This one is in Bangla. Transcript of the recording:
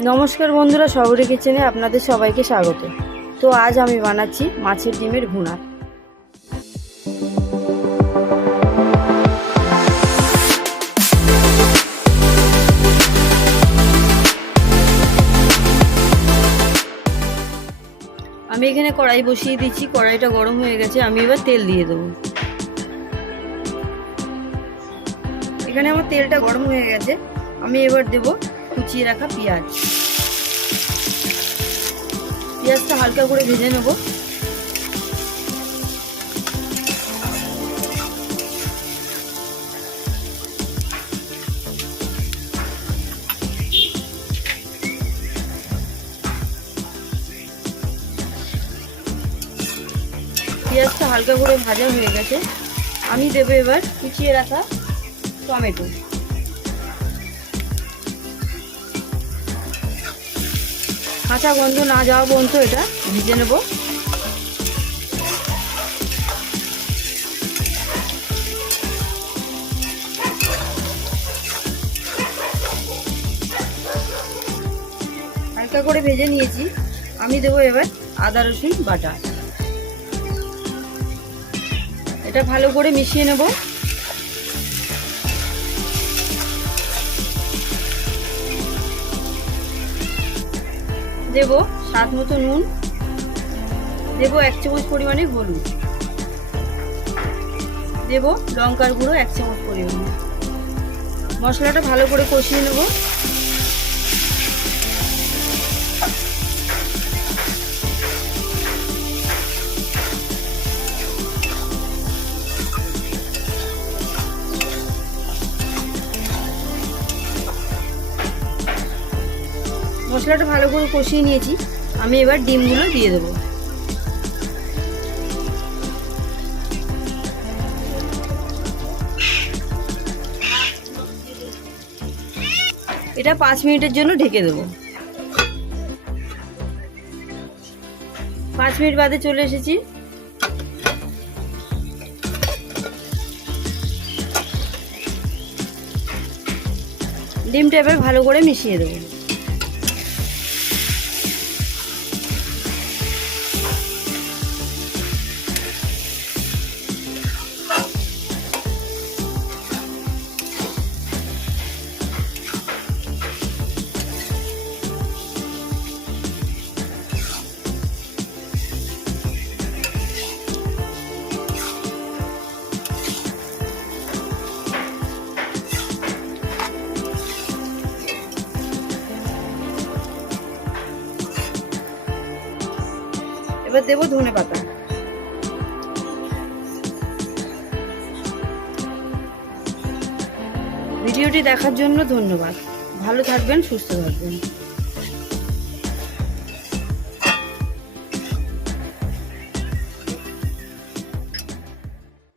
নমস্কার বন্ধুরা, শহরে কিচেনে আপনাদের সবাইকে স্বাগত। তো আজ আমি বানাচ্ছি মাছের ডিমের ভুনা। আমি এখানে কড়াই বসিয়ে দিচ্ছি, কড়াইটা গরম হয়ে গেছে, আমি এবার তেল দিয়ে দেবো। এখানে আমার তেলটা গরম হয়ে গেছে, আমি এবার দেব কুচিয়ে রাখা পেঁয়াজ। পেঁয়াজটা হালকা করে ভেজে নেব। পেঁয়াজটা হালকা করে ভাজা হয়ে গেছে। আমি দেবো এবার কুচিয়ে রাখা টমেটো। কাঁচা গন্ধ না যাওয়া পর্যন্ত এটা ভিজে নেব। হালকা করে ভেজে নিয়েছি। আমি দেবো এবার আদা, রসুন, বাটা। এটা ভালো করে মিশিয়ে নেব। দেব স্বাদ মতো নুন। দেব এক চামচ পরিমাণে হলুদ। দেব লঙ্কার গুঁড়ো এক চামচ পরিমাণে। মশলাটা ভালো করে কষিয়ে নেব। মশলাটা ভালো করে কষিয়ে নিয়েছি। আমি এবার ডিমগুলো দিয়ে দেবো। এটা পাঁচ মিনিটের জন্য ঢেকে দেবো। পাঁচ মিনিট বাদে চলে এসেছি। ডিমটা এবার ভালো করে মিশিয়ে দেবো। এবার দেবো ধনে পাতা। ভিডিওটি দেখার জন্য ধন্যবাদ। ভালো থাকবেন সুস্থ থাকবেন।